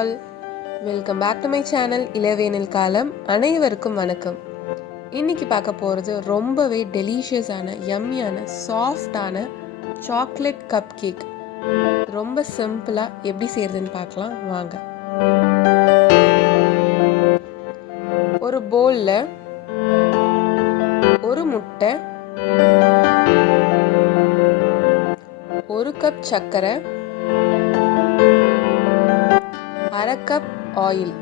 All, welcome back to my channel Ilavenil Kalam. அனைவருக்கும் வணக்கம். இன்னைக்கு பார்க்க போகிறது ரொம்பவே டெலிஷியஸான யம்மியான சாஃப்டான சாக்லேட் கப் கேக். ரொம்ப சிம்பிளாக எப்படி செய்யறதுன்னு பார்க்கலாம் வாங்க. ஒரு பவுலில் ஒரு முட்டை, ஒரு கப் சர்க்கரை, அரை கப் ஆயில்,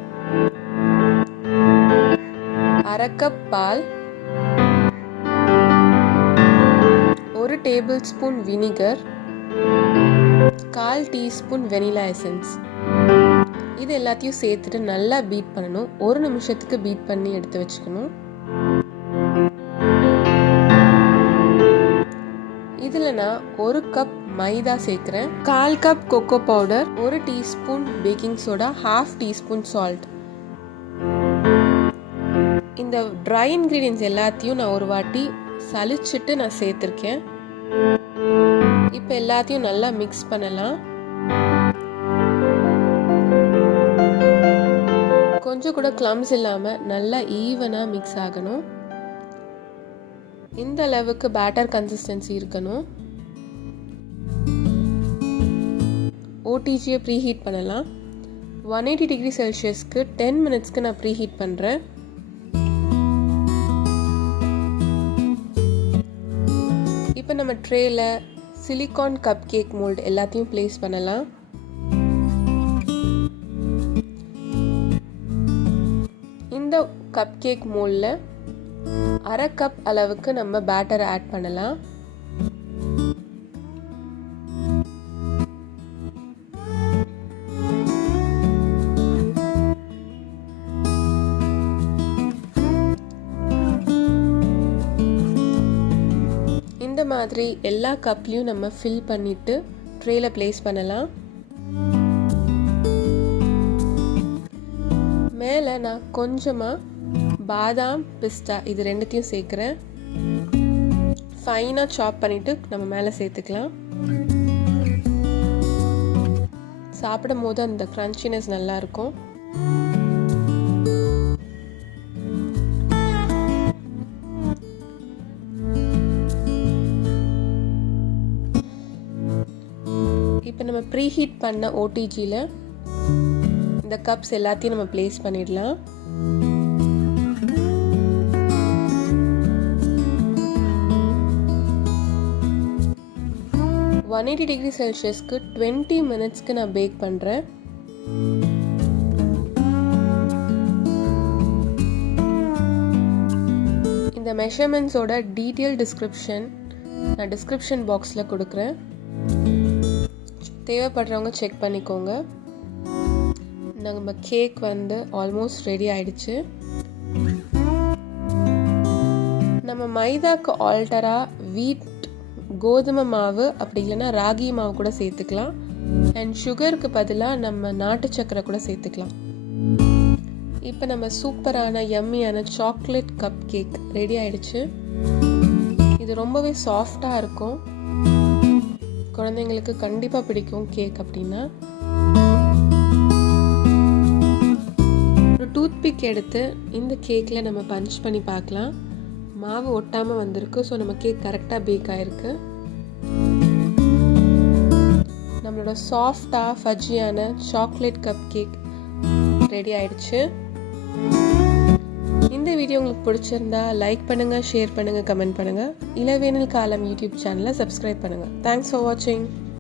அரை கப் பால், ஒரு tablespoon vinegar, 1/4 teaspoon vanilla essence. இது எல்லாத்தையும் சேர்த்துட்டு நல்லா பீட் பண்ணணும். 1 நிமிஷத்துக்கு பீட் பண்ணி எடுத்து வச்சுக்கணும். இதில் நான் 1 கப் மைதா சேர்க்குறேன், 1/4 cup cocoa powder, 1 teaspoon baking soda, 1/2 teaspoon salt. இந்த ட்ரை இன்க்ரீடியன்ஸ் எல்லாத்தையும் நான் ஒரு வாட்டி சலிச்சிட்டு நான் சேர்த்துருக்கேன். இப்போ எல்லாத்தையும் நல்லா மிக்ஸ் பண்ணலாம். கொஞ்சம் கூட க்ளம்ஸ் இல்லாமல் நல்லா ஈவனாக மிக்ஸ் ஆகணும். இந்த அளவுக்கு பேட்டர் கன்சிஸ்டன்சி இருக்கணும். ஓடிஜியை ப்ரீஹீட் பண்ணலாம். 180 டிகிரி செல்சியஸ்க்கு 10 மினிட்ஸ்க்கு நான் ப்ரீஹீட் பண்ணுறேன். இப்போ நம்ம ட்ரேயில் சிலிகான் கப் கேக் மோல்டு எல்லாத்தையும் ப்ளேஸ் பண்ணலாம். இந்த கப் கேக் மோல்டில் அரை கப் அளவுக்கு நம்ம பேட்டரை ஆட் பண்ணலாம். இந்த மாதிரி எல்லா கப்லையும் நம்ம ஃபில் பண்ணிட்டு ட்ரேல பிளேஸ் பண்ணலாம். மேலே நான் கொஞ்சமாக பாதாம், பிஸ்தா இது ரெண்டுத்தையும் சேர்க்குறேன். ஃபைனாக சாப் பண்ணிவிட்டு நம்ம மேலே சேர்த்துக்கலாம். சாப்பிடும் போது அந்த க்ரன்ச்சினஸ் நல்லாயிருக்கும். இப்போ நம்ம ப்ரீஹீட் பண்ண ஓடிஜியில் இந்த கப்ஸ் எல்லாத்தையும் நம்ம ப்ளேஸ் பண்ணிடலாம். நான் 180 டிகிரி செல்சியஸ்க்கு 20 மினிட்ஸ்க்கு நான் பேக் பண்ணுறேன். இந்த மெஷர்மெண்ட்ஸோட டீட்டெயில் டிஸ்கிரிப்ஷன் நான் டிஸ்கிரிப்ஷன் பாக்ஸில் கொடுக்குறேன். தேவைப்படுறவங்க செக் பண்ணிக்கோங்க. நம்ம கேக் ஆல்மோஸ்ட் ரெடி ஆயிடுச்சு. நம்ம மைதாக்கு ஆல்டராக வீட், கோதுமை மாவு அப்படி இல்லைன்னா ராகி மாவு கூட சேர்த்துக்கலாம். அண்ட் சுகருக்கு பதிலாக நம்ம நாட்டு சக்கரை கூட சேர்த்துக்கலாம். இப்போ நம்ம சூப்பரான யம்மியான சாக்லேட் கப் கேக் ரெடி ஆயிடுச்சு. இது ரொம்பவே சாஃப்டாக இருக்கும். குழந்தைங்களுக்கு கண்டிப்பாக பிடிக்கும் கேக் அப்படின்னா. ஒரு டூத்பிக் எடுத்து இந்த கேக்கில் நம்ம பஞ்ச் பண்ணி பார்க்கலாம். மாவு ஒட்டாமல் வந்திருக்கு. ஸோ நம்ம கேக் கரெக்டாக பேக் ஆகிருக்கு. நம்மளோட சாஃப்டாக ஃபஜ்ஜியான சாக்லேட் கப் கேக் ரெடி ஆயிடுச்சு. இந்த வீடியோ உங்களுக்கு பிடிச்சிருந்தா லைக் பண்ணுங்கள், ஷேர் பண்ணுங்கள், கமெண்ட் பண்ணுங்கள். இளவேனில் காலம் யூடியூப் சேனலை சப்ஸ்கிரைப் பண்ணுங்கள். தேங்க்ஸ் ஃபார் வாட்சிங்.